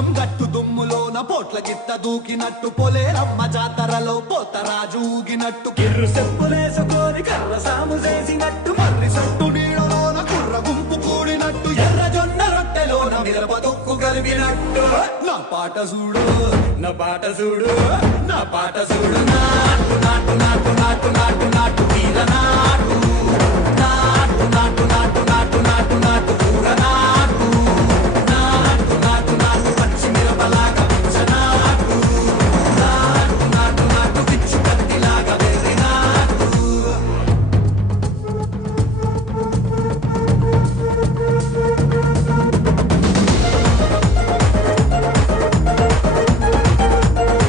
పోచం గట్టు దుమ్ములోన పోట్ల గిత్త దూకినట్టు పొలేరమ్మ జాతరలో పోతరాజు ఊగినట్టు కిర్రు చెప్పులేసుకొని కర్ర సాము చేసినట్టు మర్రి సట్టు నీడలోన కుర్ర గుంపు కూడినట్టు ఎర్ర జొన్న రొట్టెలోన మిరప దొక్కు కలిపినట్టు నా పాట చూడు నా పాట చూడు నా పాట చూడు నాటు నాటు నాటు నాటు నాటు నాటు తీర నాటు